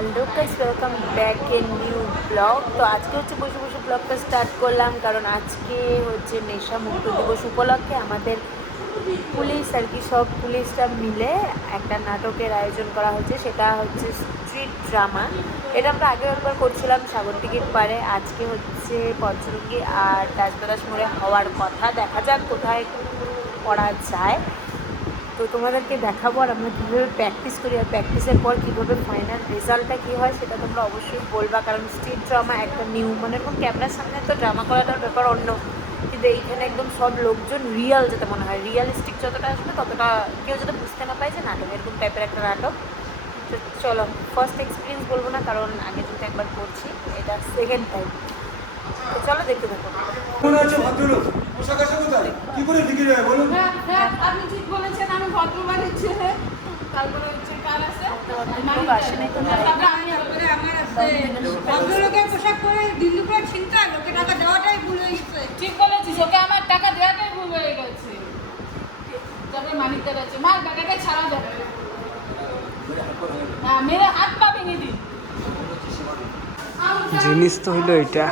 Hello guys welcome back a new blog তো আজকে হচ্ছে বসে বসে ব্লগটা স্টার্ট করলাম, কারণ আজকে হচ্ছে নেশা মুক্ত দিবস উপলক্ষে আমাদের পুলিশ আর কি, সব পুলিশরা মিলে একটা নাটকের আয়োজন করা হচ্ছে। সেটা হচ্ছে স্ট্রিট ড্রামা এটা আমরা আগেও একবার করছিলাম সাগরদিঘির পারে আজকে হচ্ছে পঞ্চরঙ্গি আর দাসদাস মোড়ে হওয়ার কথা। দেখা যাক কোথায় করা যায়। তো তোমাদেরকে দেখাবো আর আমরা কীভাবে প্র্যাকটিস করি আর প্র্যাকটিসের পর কীভাবে ফাইনাল রেজাল্টটা কী হয় সেটা তোমরা অবশ্যই বলবা। কারণ স্ট্রিট ড্রামা একটা নিউ মানে এরকম ক্যামেরার সামনে তো ড্রামা করাটার ব্যাপার অন্য। কিন্তু এইখানে একদম সব লোকজন রিয়াল যেটা মনে হয় রিয়ালিস্টিক যতটা আসবে ততটা কেউ যাতে বুঝতে না পায় যে নাটক এরকম টাইপের একটা নাটক। তো চলো ফার্স্ট এক্সপিরিয়েন্স বলব না, কারণ আগে যেহেতু একবার করছি, এটা সেকেন্ড টাইম চলো দেখতে থাকো মনে হচ্ছে ভদ্রলোক? পোশাক আশাক কোথায়? কি করে বিক্রি হয় বলুন? হ্যাঁ হ্যাঁ আপনি ঠিক বলেছেন আমি তারপরে হচ্ছে কার আছে? ভদ্রলোকের পোশাক চিন্তা লোকে টাকা দেওয়াটাই ভুল হয়ে গেছে। ঠিক বলেছিস ওকে আমার টাকা দেওয়াটাই ভুল হয়ে গেছে। তারপরে মানিকদার আছে মার টাকাটা ছাড়া যাবে হ্যাঁ মেরে হাত পা ভেঙে দিন জিনিস তো হইল এটা।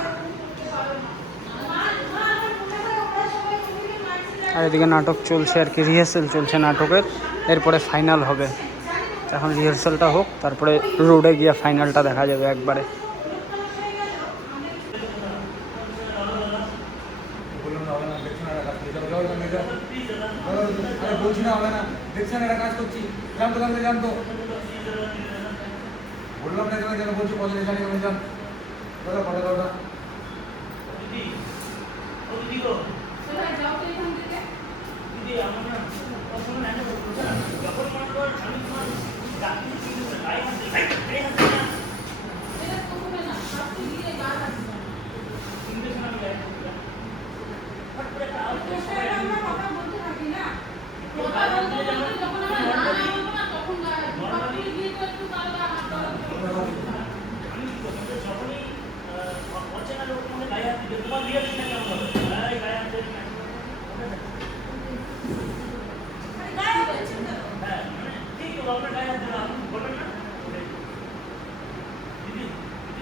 আর এদিকে নাটক চলছে আর কি রিহার্সেল চলছে নাটকের। এরপরে ফাইনাল হবে। এখন রিহার্সেলটা হোক, তারপরে রোডে গিয়ে ফাইনালটা দেখা যাবে একবারে। বললাম এটা তো হবে না সব দিকে গা লাগবে আমরা কথা বলতে থাকি না কথা বলতে বলতে যখন আমরা না নামবো না তখন গা লাগবে সব দিকে গিয়ে তো একটু গা লাগা হাত লাগবে।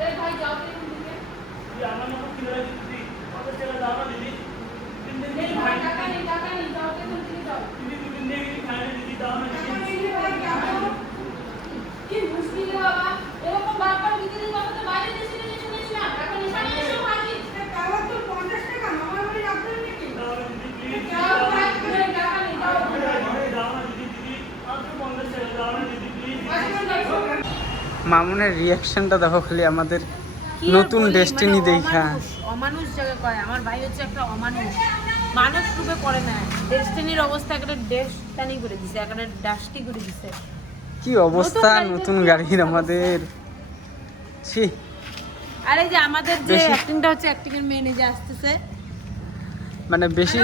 এই ভাই যাও তো এখান থেকে এই ভাই টাকা নেই টাকা নেই যাও তো এখান থেকে যাও কি মুশকিল রে বাবা এরকম বারবার বিকেলে বাবা তো বাইরে দেশে দেশে শুনেছি না টাকা নিশা নিয়ে এসো ভাগি তাও তো পঞ্চাশ টাকা মামার বাড়ি রাখবেন নাকি যাও ভাই নেই টাকা নেই যাও মামুনের রিয়াকশনটা দেখো খালি আমাদের নতুন ডেস্টিনি মানে দেখা। অমানুষ, জায়গা কয় আমার ভাই হচ্ছে একটা অমানুষ। মানুষ রূপে করে না। ডেস্টিনির অবস্থা একটা ডেস্টানি করে দিছে একটা ডাস্টি করে দিছে। কি অবস্থা নতুন কি গাড়ির আমাদের। ছি। আর যে আমাদের যে অ্যাক্টিংটা হচ্ছে অ্যাক্টিং এর মেয়ে যে আসতেছে। মানে বেশি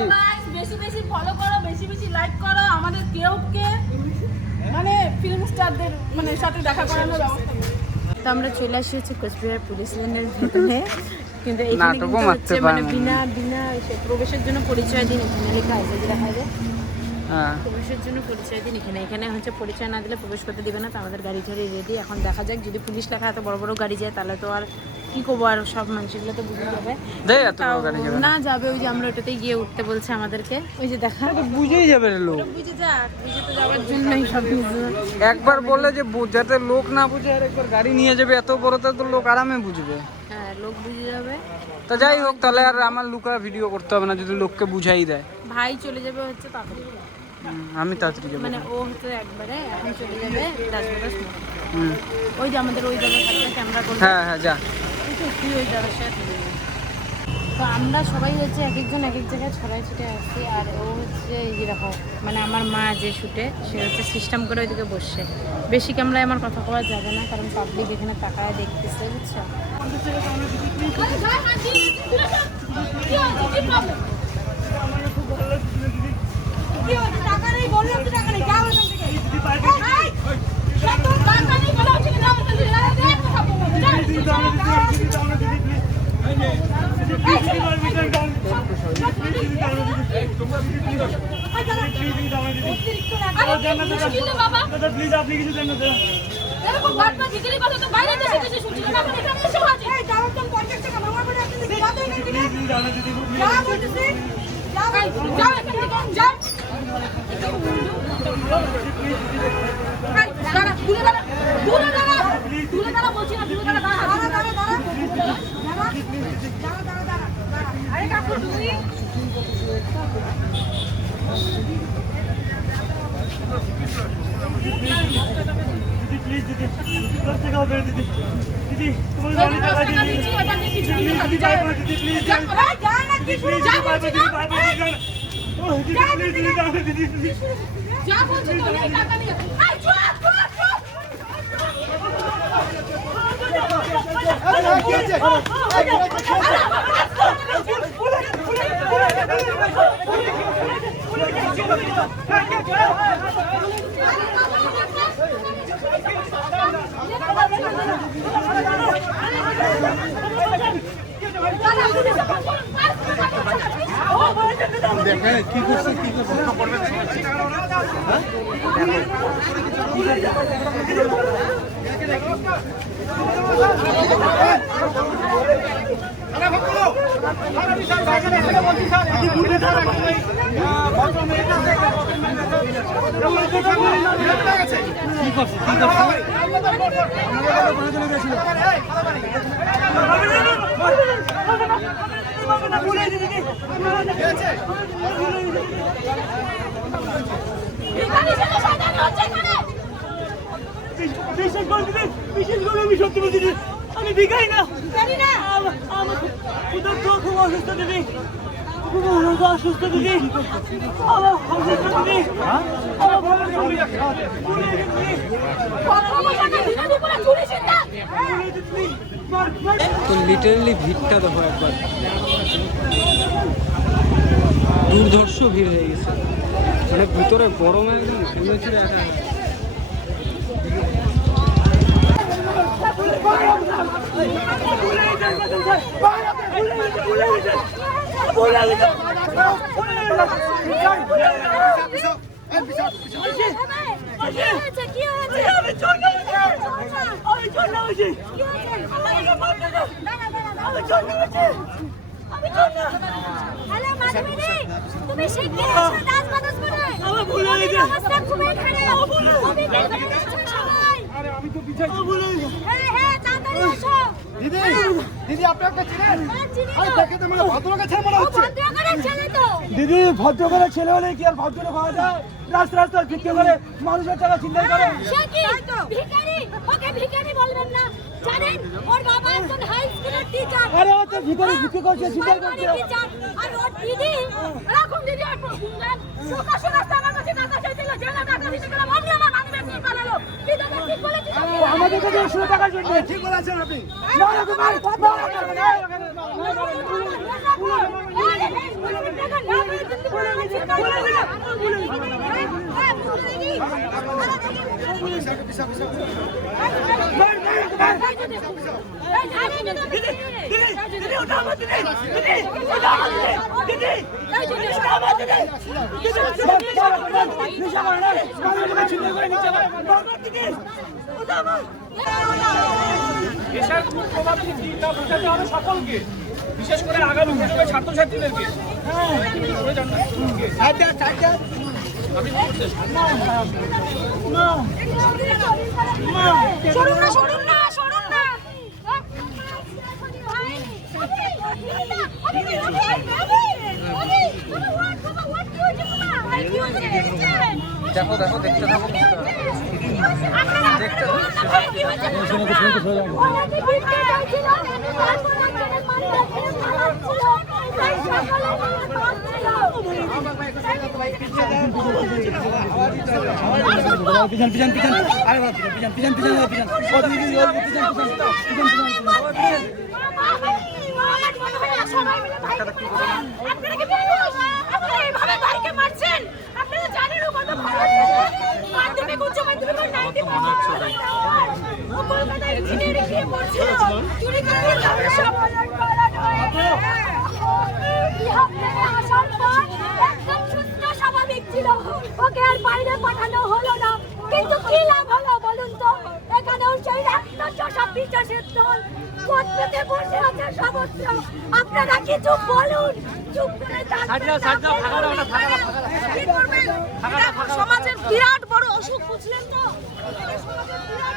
বেশি বেশি ফলো করো বেশি বেশি লাইক করো আমাদের কেউকে মানে ফিল্ম স্টারদের মানে সাথে দেখা করানোর ব্যবস্থা তো আমরা চলে আসি হচ্ছে কোচবিহার পুলিশ লাইনের ভিতরে। কিন্তু এখানে নাটকও কিন্তু হচ্ছে মানে বিনা বিনা প্রবেশের জন্য পরিচয় দিন এখানে লেখা আছে দেখা যায়। হ্যাঁ। প্রবেশের জন্য পরিচয় দিন এখানে। এখানে হচ্ছে পরিচয় না দিলে প্রবেশ করতে দিবে না তো আমাদের গাড়ি ঠাড়ি রেডি এখন দেখা যাক যদি পুলিশ লেখা এত বড় বড় গাড়ি যায় তাহলে তো আর কি করব আর সব মানুষগুলো তো বুঝে যাবে। না। যাবে ওই যে আমরা ওটাতেই গিয়ে উঠতে বলছে আমাদেরকে। ওই যে দেখা। বুঝেই যাবে লোক। বুঝে যাক বুঝে তো যাওয়ার জন্যই সব একবার বললে যে যাতে লোক না বুঝে আর একবার গাড়ি নিয়ে যাবে এত বড়তে তো লোক আরামে বুঝবে। হ্যাঁ লোক বুঝে যাবে। তা যাই হোক তাহলে আর আমার লুকা ভিডিও করতে হবে না যদি লোককে বুঝাই দেয়। ভাই চলে যাবে হচ্ছে তাড়াতাড়ি। আমি তাড়াতাড়ি যাব। মানে ও হচ্ছে একবারে এখন চলে যাবে। ওই যে আমাদের ওই জায়গায় থাকবে ক্যামেরা করবে হ্যাঁ হ্যাঁ যা। তুই ওই জায়গার সাথে। তো আমরা সবাই হচ্ছে এক একজন এক এক জায়গায় ছড়াই ছুটে আসছি, আর ও হচ্ছে এই যে দেখো মানে আমার মা যে শুটে, সে হচ্ছে সিস্টেম করে ওইদিকে বসছে। বেশি ক্যামেরায় আমার কথা কওয়া যাবে না, কারণ পাবলিক এখানে তাকায় দেখতেছে, বুঝছ? কি হয়েছে? প্লিজ আপনি কিছু দেন না দূরে দাঁড়া, বলছি না, দূরে দাঁড়া। দিদি প্লিজ দিদি যা বলছি তো, এই টাকা নিয়ে। এই, চুপ, চুপ, চুপ। বিশ্বাস করো আমি সত্যি বলছি আমি ভিখারি না। জানি না। আমার খুব অসুস্থ দিদি। অসুস্থ দিদি। আমার অসুস্থ দিদি। তো লিটারালি ভিড়টা দেখো একবার। দুর্ধর্ষ ভিড় হয়ে গেছে। মানে ভিতরে গরমে একা তুমি শিগগির এসো ডান্স বাদস করে আমার ভুল হয়ে গেছে। অবস্থা খুবই খারাপ যাচ্ছ সবাই আমার ভুল হয়ে গেছে। হ্যাঁ হ্যাঁ দিদি দিদি চিনেন? হ্যাঁ, আরে দেখে তো মানে ভদ্রলোকের ছেলে মনে হচ্ছে। দিদি ভদ্রলোকের ছেলে হলে কি আর ভদ্র হওয়া যায়? রাস্তা রাস্তায় ভিক্ষে করে মানুষের টাকা চিন্তাই করে। সে কি? ভিখারি? ওকে ভিখারি বলবেন না। জানেন ওর বাবা একজন হাই স্কুলের টিচার আরে ও তো ভিখারি ভিক্ষে করছে, চিন্তাই করছে। আর ওর দিদি রাখুন দিদি আর শুনলেন প্রকাশ্য রাস্তা আমার কাছে টাকা চাইছিল জেলে টাকা দিতে গেলাম অমনি আমার মানিব্যাগ পালালো? দিদাকে ঠিক বলেছি তো? ও আমাদের কাছে একশো টাকার জন্য। ঠিক বলেছেন আপনি। না না না, না, না, না, না, না, না। নিচে করে না, মানুষের টাকা চিন্তাই করে নিচে করে। এটার প্রভাব কি তা বোঝাতে হবে সকলকে বিশেষ করে আগামী প্রজন্মের ছাত্রছাত্রীদেরকে সরুন না সরুন না সরুন না দেখো দেখো দেখতে থাকো পিছন পিছন পিছন আরে পিছন পিছন পিছন পিছন পিছন পিছন আপনারা কি আপনারা এইভাবে ভাইকে মারছেন আপনারা জানেন ও কত ভালো মাধ্যমিক উচ্চ মাধ্যমিক নাইনটি মনে হচ্ছে তাই ও কলকাতায় ইঞ্জিনিয়ারিং নিয়ে পড়ছিল চুরি করে তারপরে সমাধান করা নয় বিহার থেকে আসার পর একদম সুস্থ স্বাভাবিক ছিল ওকে আর বাইরে পাঠানো হলো না কিন্তু কি লাভ হলো বলুন তো এখানেও সেই রক্তচোষা বিশ্বাসের দল ভোট বসে আছে সর্বত্র আপনারা কিছু বলুন চুপ করে সমাজের বিরাট বড় অসুখ বুঝলেন তো? সমাজের বিরাট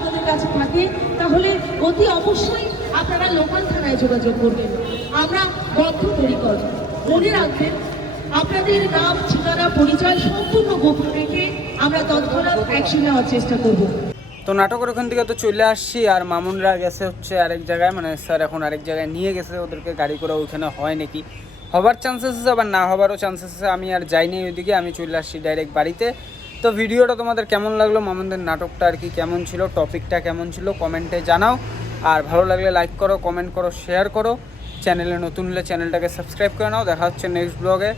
আপনাদের কাছে থাকে, তাহলে অতি অবশ্যই আপনারা লোকাল থানায় যোগাযোগ করবেন। আমরা বদ্ধপরিকর মনে রাখবেন, আপনাদের নাম, ঠিকানা, পরিচয় সম্পূর্ণ গোপন রেখে আমরা তৎক্ষণাৎ অ্যাকশন নেওয়ার চেষ্টা করব। তো নাটকের ওখান থেকে তো চলে আসছি, আর মামুনরা গেছে হচ্ছে আরেক জায়গায় মানে স্যার এখন আরেক জায়গায় নিয়ে গেছে, ওদেরকে গাড়ি করে ওইখানে হয় নাকি? হবার চান্সেস আছে, আবার না হবারও চান্সেস আছে, আমি আর যাইনি ওইদিকে, আমি চলে আসছি ডাইরেক্ট বাড়িতে। তো ভিডিওটা তোমাদের কেমন লাগল, মামুনদের নাটকটা আর কি কেমন ছিল, টপিকটা কেমন ছিল, কমেন্টে জানাও। আর ভালো লাগলে লাইক করো, কমেন্ট করো, শেয়ার করো। চ্যানেলে নতুন হলে চ্যানেলটাকে সাবস্ক্রাইব করে নাও। দেখা হচ্ছে নেক্সট ব্লগে